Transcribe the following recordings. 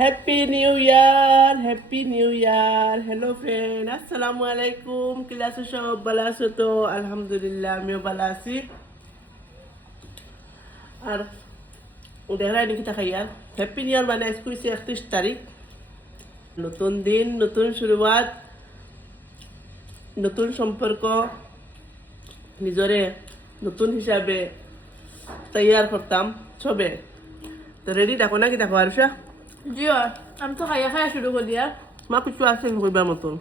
Happy new year, happy new year. Hello friend, আসসালামু আলাইকুম। ক্লাসে সব ভালো আছো তো? আলহামদুলিল্লাহ, আমিও ভালো আছি। আর দেখা নাকি তাকাইয়া হ্যাপি নিউ ইয়ার মানে আজকে হচ্ছে 31 তারিখ। নতুন দিন, নতুন শুরুয়াত, নতুন সম্পর্ক, নিজরে নতুন হিসাবে তৈয়ার করতাম সবে। তো রেডি দেখো নাকি দেখো আরুষা? জি আমি তো খাইয়া খাইয়া শুরু করি আর মা কিছু আছে কইবার মতন?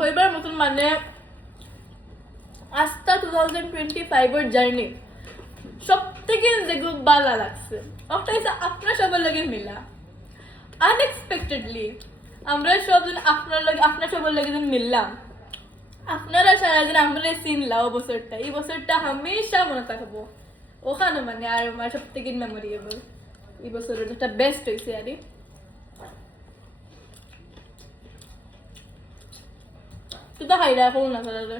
কইবার মতন মানে আস্তা 2025 জার্নি সব থেকে যেগুলো ভালো লাগছে ওটা হচ্ছে আপনার সবার লগে মিলা আনএক্সপেক্টেডলি আমরা সবজন আপনার সবার লগে যেন মিললাম। আপনারা সারাদিন আমরা চিনলাম বছরটা, এই বছরটা হামেশা মনে থাকবো ওখানে মানে আর আমার সব থেকে মেমোরিয়েবল এই বছরের যেটা বেস্ট হয়েছে আর তুই তো খাই রাখো না তাহলে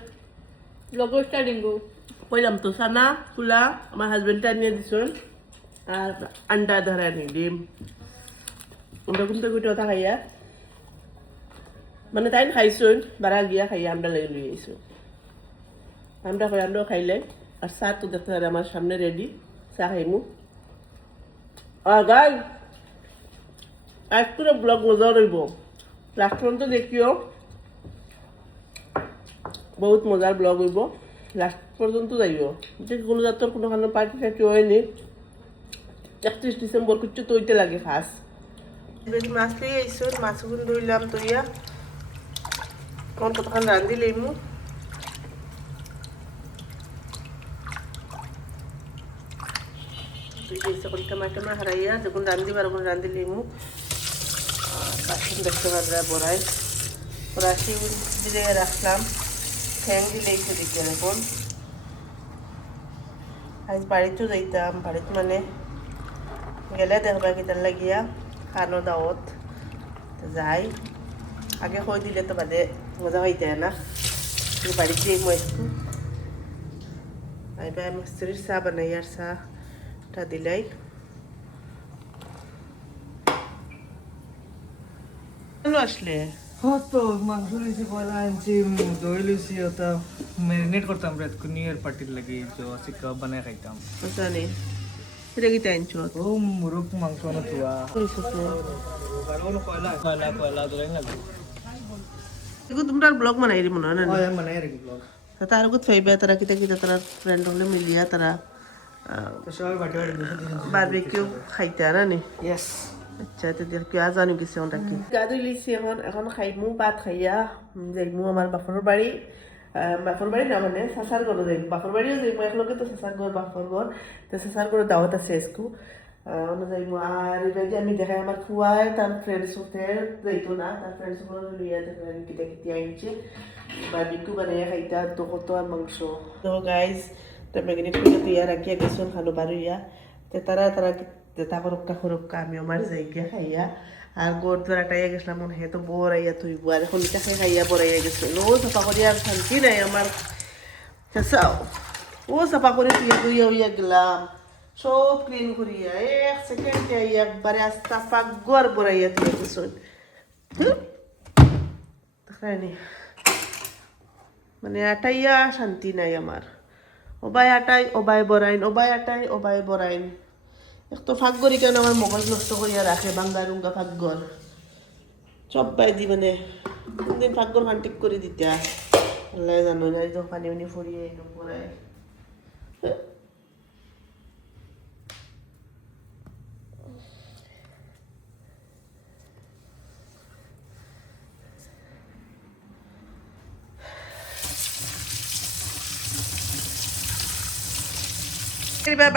লগর স্টার্টিং গো কইলাম তো সানা তুলা আমার হাজবেন্ডটা নিয়ে দিছুন আর আন্ডা ধরা নি ডিম আমরা কিন্তু গুটো কথা খাইয়া মানে তাই খাইছুন বারা গিয়া খাইয়া আমরা লেগে লই আইছু। আমরা কই আমরা খাইলে আর চা তো দেখতে পারে আমার সামনে রেডি, চা খাইমু। আর গাই আজকে ব্লগ মজা রইব, লাস্ট পর্যন্ত দেখিও, বহুত মজার ব্লগ হইব, লাস্ট পর্যন্ত যাইও। যে কোনো জাতর কোনোখানে পার্টি টার্টি হয়নি, 31 ডিসেম্বর কিছু তৈতে লাগে খাস। মাছ লিয়ে আইসুন, মাছগুলো ধুইলাম তৈয়া তখন কতক্ষণ রান্ধি লইমু। টমাটো হারাইয়া যখন রান্ধি পারবো রান্ধি লইমু। বাসন দেখতে পারবে বড়াই রাশি দিয়ে রাখলাম, ফ্যান দিলে একটু দিতে এখন। আজ বাড়িতেও যাইতাম, বাড়িতে মানে গেলে দেখবা কিতার লাগিয়া খানো দাওয়াত যাই, আগে কই দিলে তো বাদে মজা হইতে না। বাড়িতে যাই মই একটু আইবা মিস্ত্রির চা বানাই আর চাটা দিলাই। আসলে হ্যাঁ তো মাংস লইছি পয়লা আনছি দই লইছি ওটা ম্যারিনেট করতাম রাত কো নিউ ইয়ার পার্টির লাগি তো আছে কাপ বানায় খাইতাম জানি এটা কি টাইনছো ও মুরগ মাংস না তুয়া কারণ পয়লা পয়লা পয়লা ধরে লাগবে এগো তোমরা ব্লগ বানাই রি মনে হয় না? ওই মানে এর ব্লগ তার গুত ফাইবা তারা কিতা কিতা তারা ফ্রেন্ড হলে মিলিয়া তারা তো সবাই বাটি বাটি বারবিকিউ খাইতে না নি? ইয়েস আচ্ছা তো দেখ কি আজ আনি গেছে ওটা কি গাদু লিছি এখন এখন খাইমু ভাত খাইয়া যাইমু আমার বাপর বাড়ি। বাপর বাড়ি না মানে সাসার ঘর যাইমু, বাপর বাড়িও যাইমু একলগে তো সাসার ঘর বাপর ঘর, তো সাসার ঘর দাওয়াত আছে আজকু যাইমু। আর এবার আমি দেখাই আমার খুয়ায় তার ফ্রেন্ডস হতে যাইতো না, তার ফ্রেন্ডস গুলো লইয়া দেখেন কিতা কিতা আনছে বারবিকিউ বানাইয়া খাইতা তো কত আর মাংস। তো গাইজ তো ম্যাগনেট করে দিয়া রাখিয়া গেছেন খানো বারুইয়া, তো তারা তারা তারপর আমি আমার জায়গা খাইয়া আর গোড় ধরা টাইয়া গেছিলাম মনে হয় তো বড়াইয়া থইব আর এখন এটা খাইয়া বড়াইয়া গেছে ও সাফা করি আর শান্তি নাই আমার। চাও ও সাফা করে তুইয়া উইয়া গেলাম সব ক্লিন করিয়া 1 সেকেন্ড একবারে আস্তা পাগর বড়াইয়া তুই গেছেন দেখায়নি মানে আটাইয়া শান্তি নাই আমার। ওবাই আটাই ওবাই বড়াইন, ওবাই আটাই ওবাই বড়াইন। এক তো ফাঁকগরি কেন আমার মগজ নষ্ট করিয়া রাখে বাঙ্গারুঙ্গা ফাঁকগর সব বাই দি মানে কোনদিন ফাঁকগর কান্টিক করে দিতে আল্লাহ জানো না, তো পানি উনি ফুরিয়ে পড়ায়।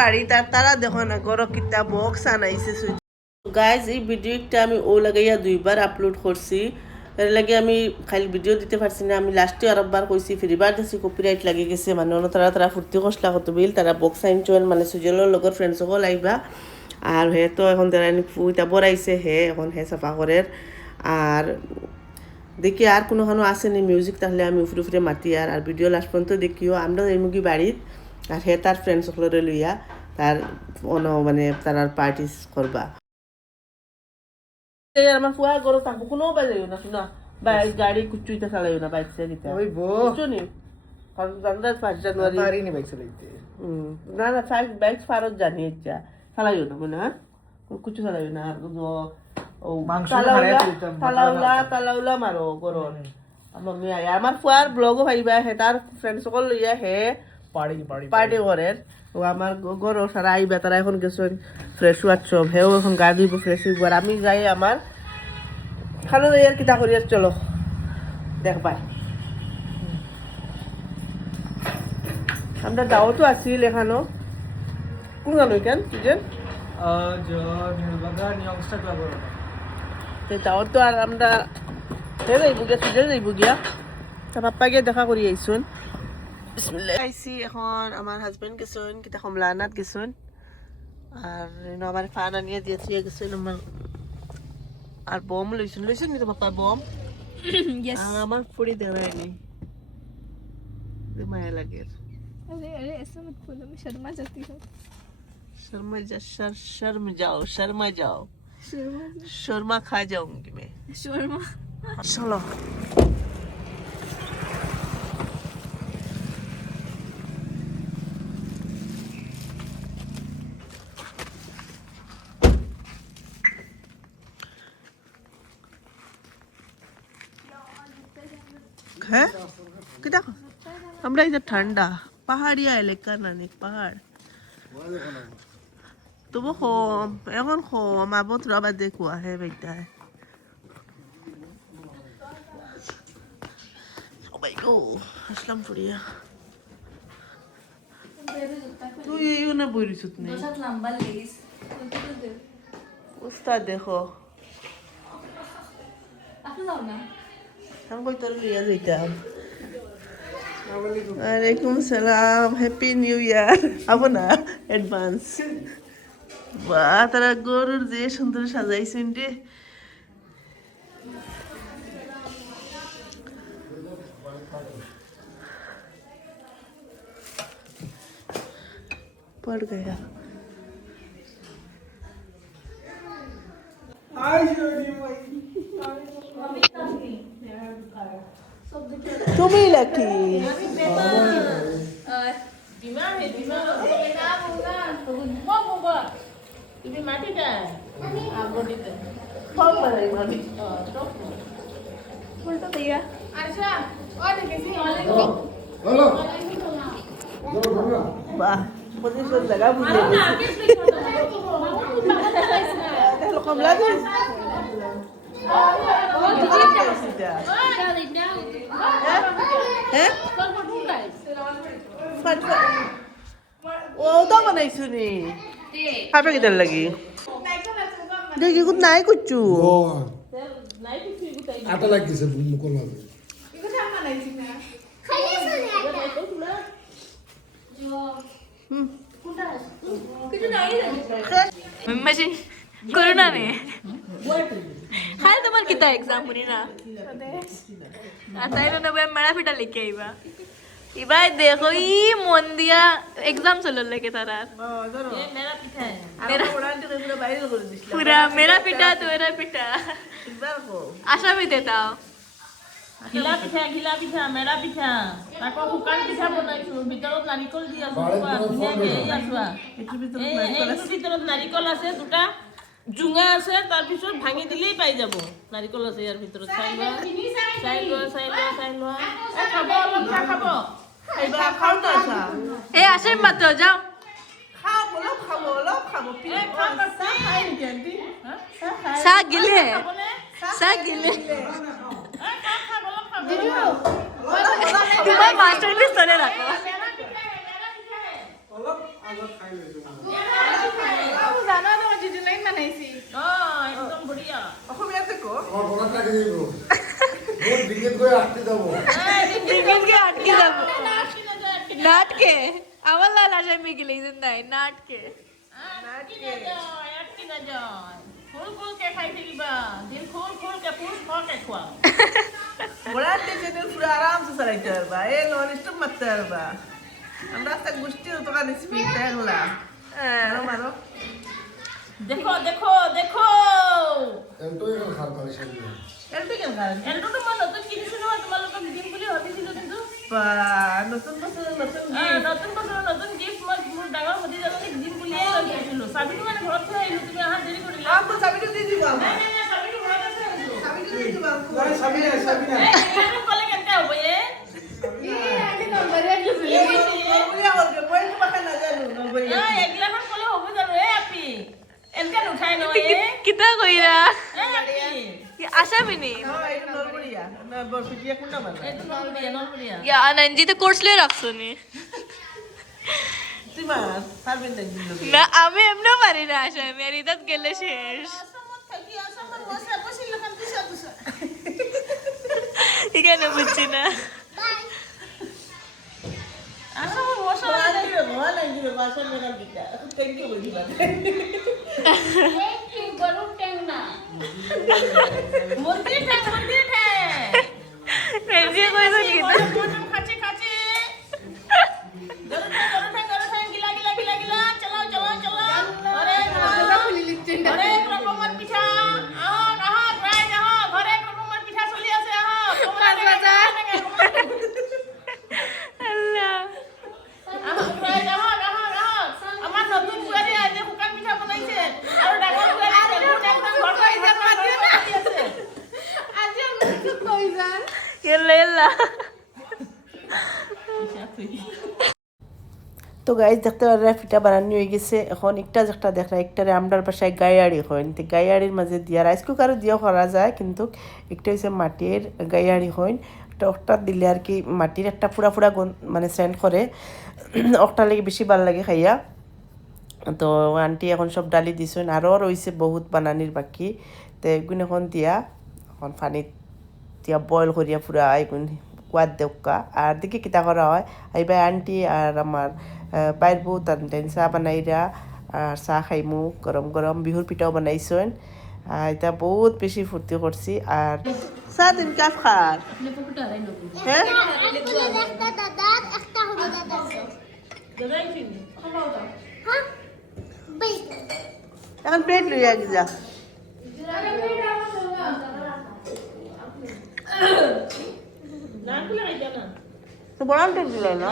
বাড়ি তারা দেখো না গরম কিতা বক্স আনাইছে। গাইজ এই ভিডিওটা আমি ও লাগাইয়া 2বার আপলোড করছি, এর লাগে আমি খালি ভিডিও দিতে পারছি না। আমি লাস্টে আরেকবার কইছি ফিরিবার দিছি কপিরাইট লাগি গেছে মানে তারা ফুর্তি কষলা কত বিল তারা বক্স আনছেন মানে সুজলের লগর ফ্রেন্ডস সকল আইবা। আর হে তো এখন তারা ফুইটা বড়াইছে হে এখন হে সাফা করের। আর দেখি আর কোনোখানো আসেনি মিউজিক তাহলে আমি উফরে উফরে মাতি আর ভিডিও লাস্ট পর্যন্ত দেখিও। আমরা এমুকি বাড়িত আর হে তার ফ্রেন্ডস সকলরে লইয়া তার মানে তার পার্টিস করবা। এই আমার ফুয়া গরো থাকবো কোনো বাজাইও না শুনা বাইক গাড়ি কুচুইতে চালাইও না বাইক চালিতে ওই বো বুঝছো নি কারণ জানদার 5 জানুয়ারি পারিনি বাইক চালাইতে না না বাইক ফারত জানি ইচ্ছা চালাইও না মনে হ্যাঁ কুচু চালাইও না আর ও মাংস তালাউলা মারো গরর আমার মেয়ে আমার ফুয়ার ব্লগও ভাইবা হে তার ফ্রেন্ড সকল লইয়া হে পার্টি করেন ও আমার গরো সারা আইবা তারা এখন গেছেন ফ্রেশ ওয়াটসব হেও এখন গা ধুইব ফ্রেশ হইব আর আমি যাই আমার খালো যাই কিতা করি আর চলো দেখবাই আমরা দাওয়াতও আছিল এখানো কোন গানো কেন তুই নীলবাগান ইয়ংস্টার ক্লাবের সেই দাওয়াত তো আর আমরা হে যাইব গিয়া তুই যাইব গিয়া তা পাপ্পা গিয়ে দেখা করি আইসুন বিসমিল্লাহ আইসি এখন আমার হাজবেন্ড গেছেন কিতা কমলানাথ গেছেন আর আমার ফান আনিয়ে দিয়েছি গেছেন আমার আর বম লইছেন নি তো পাপ্পা বম Yes. আমার ফুড়ি দেওয়ানি মায়া লাগে अरे ऐसा मत बोलो मैं शर्मा जाती हूँ शर्मा जाओ शर्मा खा जाऊंगी मैं शर्मा चलो হ্যাঁ কি দেখো আমরা এটা ঠান্ডা পাহাড়িয়া এলাকা না নে পাহাড় তবু কম এখন কম আবত রাবা দেখো আহে বেটা ও মাই গো আসলাম ফুরিয়া তুই এইও না বইরিছত নে बहुत लंबा लेस উস্তাদ দেখো आप लाओ ना আমি কই তোর লিয়া যাইতাম ওয়ালাইকুম সালাম হ্যাপি নিউ ইয়ার আবো না অ্যাডভান্স বা তারা গরুর যে সুন্দর সাজাইছেন রে पड़ गया তুমি লাকি তুমি মাটিটা আগটিতে ফল বানাই মামি उल्टा दिया আচ্ছা ওই দেখেছি বাহ পজিশন জায়গা বুঝে গেছি দেখো কমলা দিস হ্যাঁ ও তো বানাইছো নি খাবে কিদার লাগি দেখি কুত নাই কুচু আটা লাগিছে মুখর মাঝে मम्मी कोरोना ने हाल तुम्हार कितना एग्जाम मुनी ना आता है ना मैं मेरा फिटा लेके आई बा इबा देखो ई मन दिया एग्जाम चलो लेके तारा মেরা পিঠা पूरा मेरा पिटा तेरा पिटा आशा भी देता हूँ ঘিলা পিঠা মেৰা পিঠা তাকো শুকান পিঠা বনাইছো ভিতৰত নাৰিকল দি আছো এইটোৰ ভিতৰত নাৰিকল আছে দুটা জুঙা আছে তাৰপিছত ভাঙি দিলেই পাই যাব নাৰিকল আছে ইয়াৰ ভিতৰত চাই লোৱা খাব অলপ খাব এইবা খাও না সা ए आशा मत जाओ অলপ খাব খাই নেকি আন্টি सा गिले सा गिले तुम्हारा मास्टरपीस चले रखो একদম বঢ়িয়া অসমীয়াতে কো আমার বড় টাকা দিব মোর ডিগেট কই আটকে যাব टिफिन के अटके जब नाट के अवल लाल आशा में गिले जिंदा है नाट के ফুলকে খাই থাকিবা দিন ফুলকে পুষ খকে খোৱা বড়াতে চেনে পুরো আরাম সে চালাইতে পারবা এ নন স্টপ মারতে পারবা আমরা একটা গোষ্ঠী দোকান স্পিড দেখলা মারো মারো দেখো দেখো দেখো এন্টো এখানে এলটোটো মই নতুন কিনিছো নহয় তোমালোকক দিম বুলি ভাবিছিলো কিন্তু বা নতুন বছৰৰ নতুন নতুন বছৰৰ নতুন গিফ্ট মই মোৰ ডাঙৰ ভতিজাজনীক দিম বুলিয়ে ভাবিছিলো চাবিটো মানে ঘৰত থৈ আহিলো তুমি অহা দেৰি কৰিলা আমকো চাবিটো দি দিব নাই নাই নাই চাবিটো ঘৰত আছে চাবিটো দি দিব আমকো চাবি নাই এইটো ক'লে কেনেকৈ হ'ব এগিলাখন ক'লে হ'ব জানো আপি এনেকৈ নুঠাই ন কিতা কইরা আপি আশা মিনি এইটো নলবৰীয়া বৰফিটিয়া কোনটা মানে এইটো নলবৰীয়া ইয়া আনন্দি তো কোর্স লিয়ে রাখছো নি তোমাৰ পারবেন না দিল না আমি এমনিও পারি না আশা আমি আর ইদাত গেলে শেষ আসামত থাকি আসামত বসে বসিল কাম দিছা দিছা এখানে বুঝছি না আসামত বসে ভয় লাগিব বাসন মেলাম দিতা থ্যাংক ইউ বলিবা মুরগি ঠ্যাং রেজি কইছো কিতা মটন খাচ্ছে খাচ্ছে গরু ঠ্যাং গিলা গিলা গিলা গিলা চালাও চালাও চালাও আরে ঘরে এক রকমের পিঠা আহ রাই যাও ঘরে এক রকমের পিঠা চলি আছে আল্লাহ আমার নতুন বুয়ারি আজ শুকান পিঠা বনাইছে আৰু ডাঙৰ বুয়ারি একদম ঘৰ পাই আছে আজি আমি কি কই যান ইল্লা ইল্লা তো গাইজ দেখতে পারা পিঠা বানানি হয়ে গেছে এখন একটা দেখা একটারে আমরার বাসায় গাইয়াড়ি হয় তো গাইয়াড়ির মাঝে দিয়া রাইস কুকারও দিয়েও করা যায় কিন্তু একটা হচ্ছে মাটির গাইয়াড়ি হয় তো ওটা দিলে আর কি মাটির একটা পুরা পুরা মানে সেন্ট করে ওটা লাগে বেশি ভালো লাগে খাইয়া তো আন্টি এখন সব ডালি দিছেন আরও রয়েছে বহুত বানানির বাকি তো এগুন এখন দিয়া এখন পানিত দিয়া বয়েল করিয়া পুরা এগুন কুয়াদ দেউকা আর দিকে কিতা করা হয় এইবার আন্টি আর আমার বাইর বউ তান চাহ বানাইরা আর চাহ খাইমু গরম গরম বিহুর পিঠাও বানাইছেন এটা বহুত বেশি ফুর্তি করছি আর চাহ দিন কাপ খার হ্যাঁ একটা দাদার একটা হলো দাদার হ্যাঁ এখন প্লেট লইয়া যা তো বড় প্লেট দিলাই না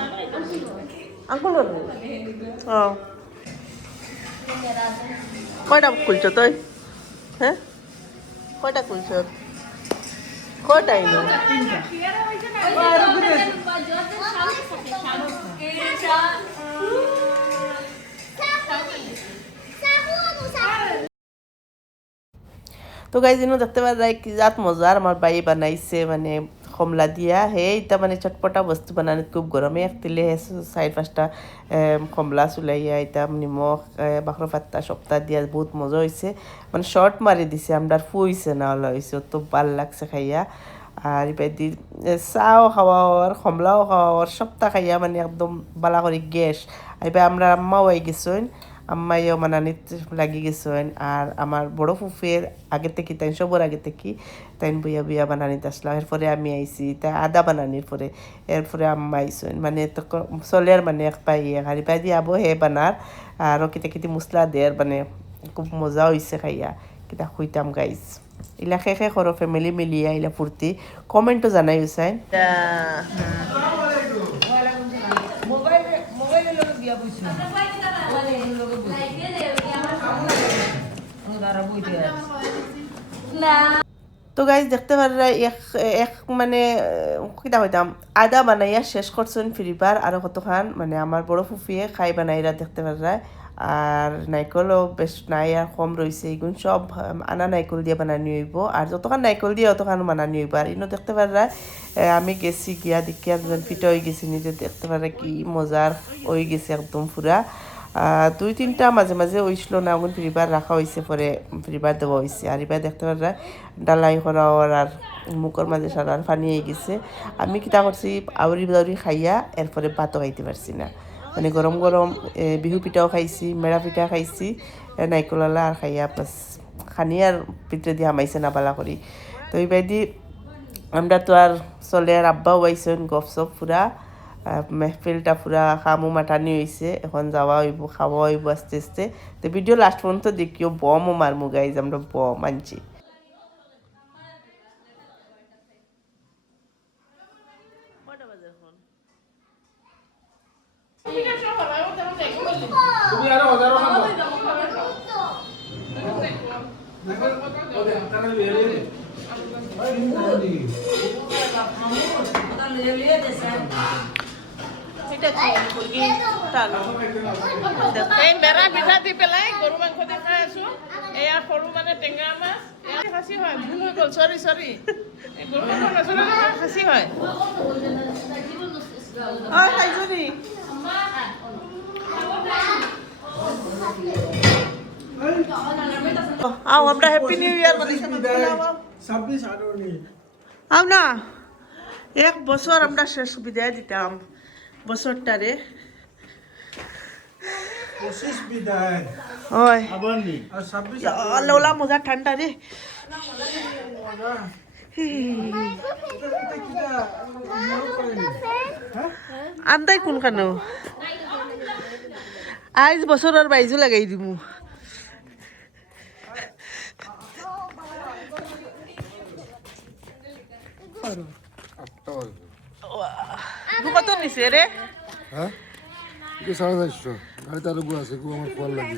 আঙ্কুল কয়টা খুলছ তুই হ্যাঁ কয়টা খুলছ কয়টা এলো তো গাইজ ইনো দেখতে পারাই কি জাত মজার আমার বাই বানাইছে মানে কমলা দিয়া হে এটা মানে চটপটা বস্তু বানানো খুব গরমে এক তেলে চার পাঁচটা কমলা চুলাইয়া এটা নিমখ বাখর পাত্তা সপ্তাহ দিয়া বহুত মজা হয়েছে মানে শর্ট মারি দিছে আমরা ফুইছে না হলা হয়েছে তো ভাল লাগছে খাইয়া আর এবার দি চাও খাওয়ার কমলাও খাওয়ার সপ্তাহ খাইয়া মানে একদম বালা করে গ্যাস এবার আমরা আম্মাও আই গেছেন আম্মাইও মানানিত লাগি গেছেন আর আমার বড় ফুফের আগে থেকে তাই সবর আগে থেকে তাই বইয়া বইয়া বানানিতে আসলাম এরপরে আমি আইছি তাই আদা বানানির পরে এরপরে আম্মা আইসেন মানে তো চলের মানে এক পাই হারি পাই দিয়ে আবো হে বানার আর কিতা কিতি মশলা দেয়ার মানে খুব মজা হয়েছে খাইয়া কিতা খুঁইতাম গাইজ ইলা শেষে করো ফ্যামিলি মিলিয়া ইলা ফুর্তি কমেন্টও জানাই উচাইন তো গাইজ দেখতে পারা এক মানে কিতা হইতাম আদা বানাইয়া শেষ করছেন ফিরিবার আরো কতখান মানে আমার বড় ফুফিয়ে খাই বানাইরা দেখতে পারা আর নাইকলও বেশ নাই আর কম রয়েছে এগুলো সব আনা নাইকল দিয়ে বানানি হইব আর যতখান নাইকল দিয়ে অতখান বানানি হইব আর ইনো দেখতে পারা আমি গেছি গিয়া দেখিয়া পিঠা হয়ে গেছি নিজে দেখতে পারা কি মজার হয়ে গেছে একদম পুরা দুই তিনটা মাঝে মাঝে হইছিল না ওগুন ফিরিবার রাখা হয়েছে পরে ফিরিবার দেওয়া হয়েছে আর এবার দেখতে পারা ডালাই করা আর মুখের মাঝে সারার পানি হয়ে গেছে আমি কিতা করছি আউরি দাউরি খাইয়া এরপরে ভাতও খাইতে পারছি না মানে গরম গরম বিহু পিঠাও খাইছি মেড়া পিঠা খাইছি নাইকলালা আর খাইয়া বাস খানি আর পিঠে দিয়ে হামাইছে না বালা করি তো এইবার দি আমরা তো আর চলে আর আব্বাও আইসেন গপ সপ পুরা মেহফিলটা পুরা খামু মাটানি হয়েছে এখন যাওয়া হইব খাওয়া হইব আস্তে আস্তে তো ভিডিও লাস্ট পর্যন্ত দেখিও বমও মারমু গাইজ আমরা বম আনছি এই মেৰা পিঠা দি পেলাই গৰু মাংস দি খাই আছো এয়া সৰু মানে টেঙা মাছ এয়া খাচী হয় ভুল হৈ গ'ল চৰি এই গৰু মাংস নচলে নহয় খাচী হয় খাইছনি আও আমরা হ্যাপি নিউ ইয়ার আও না এক বছর আমরা শেষ বিদায় দিতাম বছরটারে 25 বিদায় হয় আবার নি আর 26 লোলা মজা ঠান্ডা রে আন্দাই কোন খানো আইজ বছরের বাইজু লাগাই দিমু কত নিছে রে হ্যাঁ কি 450 গাড়ি তার গু আছে গু আমার ফল লাগে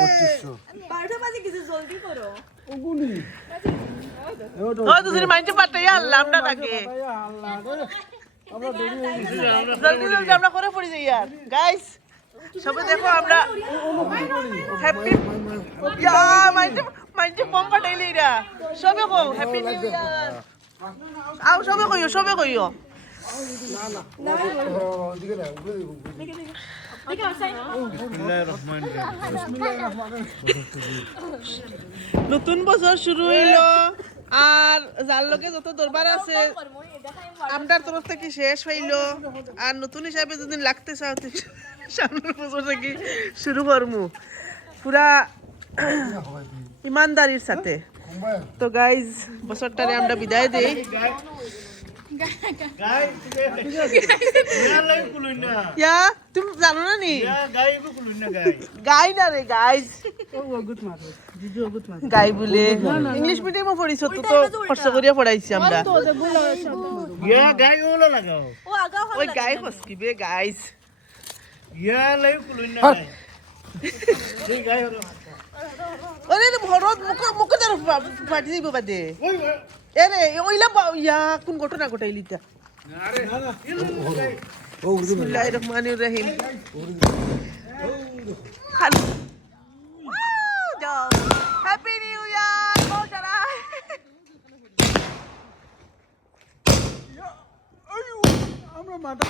2500 ও তুই মাইন্ডে পাঠাই আল্লাহ না থাকে জলদি জলদি আমরা করে পড়ি যাই यार গাইস সবাই দেখো আমরা হ্যাপি ইয়া মাইন্ডে পম পাঠাইলি রা সবে কো হ্যাপি নিউ ইয়ার আও সবে কইও দিকে না নতুন বছর শুরু হইলো আর যার লগে যত দরবার আছে আমরার তরফ থেকে শেষ হইলো আর নতুন হিসাবে যদি লাগতে চাও সামনের বছর থেকে শুরু করমু পুরা ইমানদারির সাথে তো গাইজ বছরটারে আমরা বিদায় দেই ইয়া তুমি জানো না নি গাই না রে গাইজ গাই বলে ইংলিশ মিডিয়ামে পড়িছো তো তো খরচ করিয়া পড়াইছি আমরা ওই গাই হসকিবে গাইজ ওরে ভরত মুখ দ্বারা ফাটি যাইব বাদে এরে ওইলা ইয়া কোন ঘটনা ঘটাইলি তা বিসমিল্লাহির রহমানির রহিম যাও হ্যাপি নিউ ইয়ার মোশারা আমরা মাথা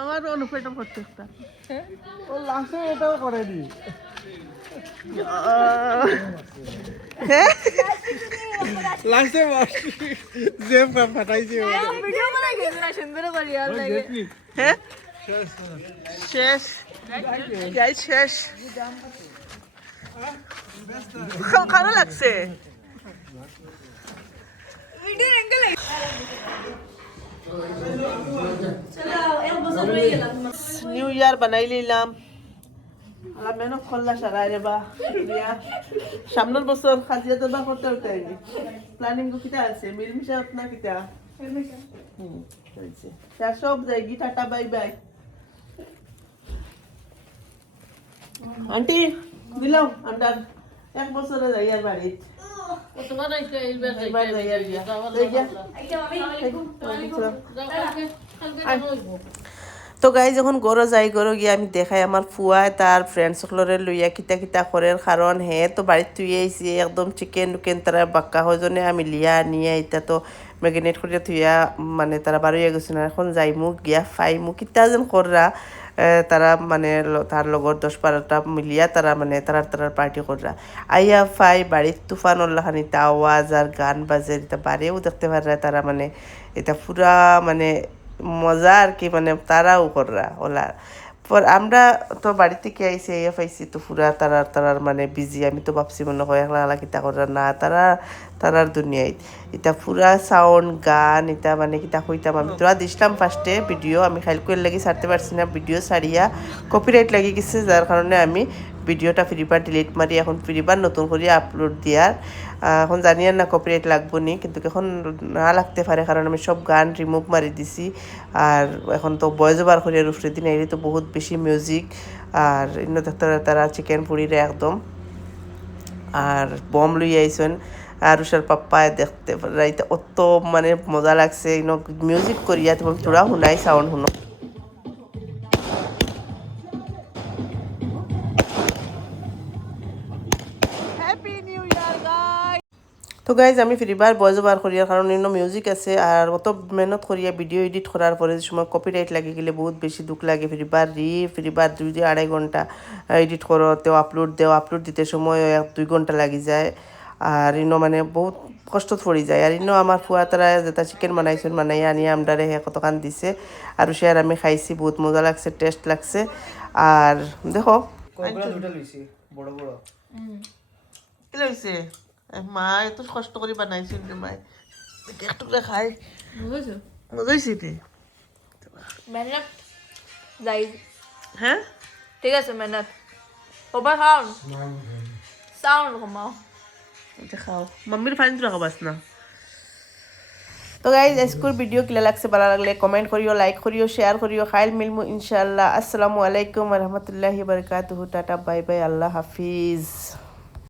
আমার অনুপেটা করতে একটা ও লাস্টে এটাও করে দি হ্যাঁ লাস্টে জেম ফাটাইছে ভিডিও বানাই গেছে না সুন্দর করে আর লাগে হ্যাঁ শেষ গাই শেষ খারাপ লাগছে ভিডিও অ্যাঙ্গেল নিউ ইয়ার বানাই নিলাম আলা মেহনত করলা সারা রে বা সামনের বছর খাজিয়া তো বা করতে হতে প্ল্যানিং কিটা আছে মিলমিশা না কিটা হয়েছে সব যাই টাটা বাই বাই আন্টি দিলাম আমরা এক বছরে যাই আর বাড়ি তোমার এবার যাই আর গিয়া তো গাই যখন গরো যাই গরো গিয়ে আমি দেখাই আমার ফুয়ায় তার ফ্রেন্ড সকলরে লইয়া কিতা কিতা করের কারণ হে তো বাড়িত থুই আইছি একদম চিকেন টুকেন তারা বাক্কা হয় জনে আমি লিয়া নিয়ে এটা তো ম্যাগনেট করিয়া থুইয়া মানে তারা বারোইয়া গেছে না এখন যাই মুখ গিয়া ফাই মুখ কিতা যেন কররা তারা মানে তার লগর 10-12টা মিলিয়া তারা মানে তারার পার্টি কররা আইয়া ফাই বাড়ির তুফান ওল্লাখানিতে আওয়াজ আর গান বাজে এটা বাড়িও দেখতে পারা তারা মানে এটা পুরা মানে মজা আর কি মানে তারাও কররা ওলা পর আমরা তো বাড়ি থেকে আইসি আইয়া পাইছি তো পুরা তারার মানে বিজি আমি তো ভাবছি মনে হয় একলা কিতা কররা না তারার দুনিয়ায় এটা পুরা সাউন্ড গান এটা মানে কিতা হইতাম আমি তোরা দিছিলাম ফার্স্টে ভিডিও আমি খাইল করে লাগি ছাড়তে পারছি না ভিডিও ছাড়িয়া কপিরাইট লাগি গেছে যার কারণে আমি ভিডিওটা ফ্রিবার ডিলিট মারি এখন ফ্রিবার নতুন করে আপলোড দিয়ার এখন জানি আর না কপিরাইট লাগবো নি কিন্তু এখন না লাগতে পারে কারণ আমি সব গান রিমুভ মারি দিছি আর এখন তো ভয়েস ওভার করে রুফরে দিন এই তো বহুত বেশি মিউজিক আর ইন্ন দেখতে তারা চিকেন পুরিরে একদম আর বম লই আইসেন আর উষার পাপ্পায় দেখতে রাইতে অত মানে মজা লাগছে ইনো মিউজিক করিয়া তুমি তোরা শুনাই সাউন্ড শুনো তো গাইজ আমি ফ্রিবার ভয়েস ওভার করিয়ার কারণ ইনো মিউজিক আছে আর অত মেহনত করিয়া ভিডিও এডিট করার পরে যে সময় কপিরাইট লাগে গেলে বহুত বেশি দুঃখ লাগে ফ্রিবার 2-2.5 ঘন্টা এডিট করো তেও আপলোড দিতে সময় 1-2 ঘন্টা লাগি যায় আর ইনো মানে বহুত কষ্ট পড়ি যায় আর ইনো আমার ফুয়া তারা যেটা চিকেন বানাইছেন বানাই আনি আমদারে হে কতখান দিছে আর সে আর আমি খাইছি বহুত মজা লাগছে টেস্ট লাগছে আর দেখো কয়গুলা দুটা লইছি বড় বড় কি লাগছে মা এত কষ্ট করে বানাইছিল রে মাই একটু করে খাই বুঝছো মজা হয়েছে রে মেহনত যাই হ্যাঁ ঠিক আছে মেহনত ওবার সাউন্ড কমাও এটা খাও মাম্মির পানি তো রাখাবাস না তো গাইজ আজকের ভিডিও কিলা লাগছে ভালো লাগলে কমেন্ট করিও লাইক করিও শেয়ার করিও খাইল মিলমু ইনশাআল্লাহ আসসালামু আলাইকুম ওয়া রাহমাতুল্লাহি ওয়া বারাকাতুহু টাটা বাই বাই আল্লাহ হাফিজ